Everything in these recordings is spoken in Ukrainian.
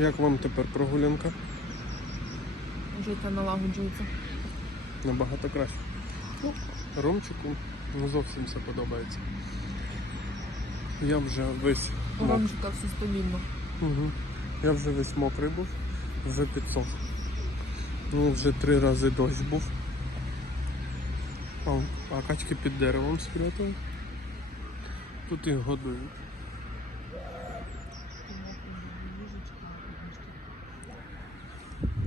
Як вам тепер прогулянка? Життя налагоджується. Набагато краще. Ну, Ромчику не зовсім все подобається. Я вже весь У. Ромчика все стабільно. Угу. Я вже весь мокрий був, вже підсох. Ну, вже три рази дощ був. О, а качки під деревом спрятали. Тут їх годують.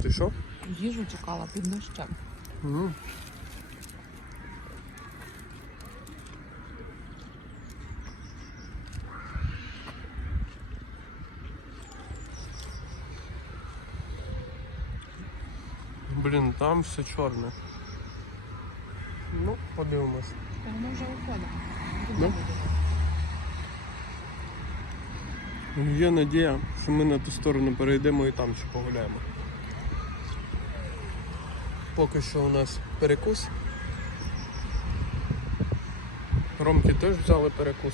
Ти що? Їжу чекала під дощем. Угу. Блін, там все чорне. Ну, подивимось. Та ми вже виходимо. Да? Є надія, що ми на ту сторону перейдемо і там ще погуляємо. Поки що у нас перекус. Ромки теж взяли перекус.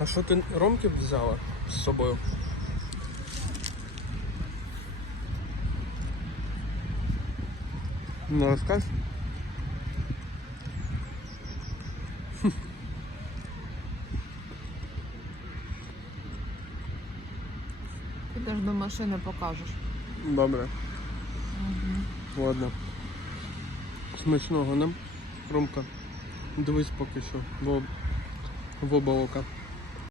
А що ти Ромки взяла з собою? Ну, розкажеш? Підеш до машини, покажеш. Добре. Ладно. Смачного нам. Ромка. Дивись поки що. В, в оба ока.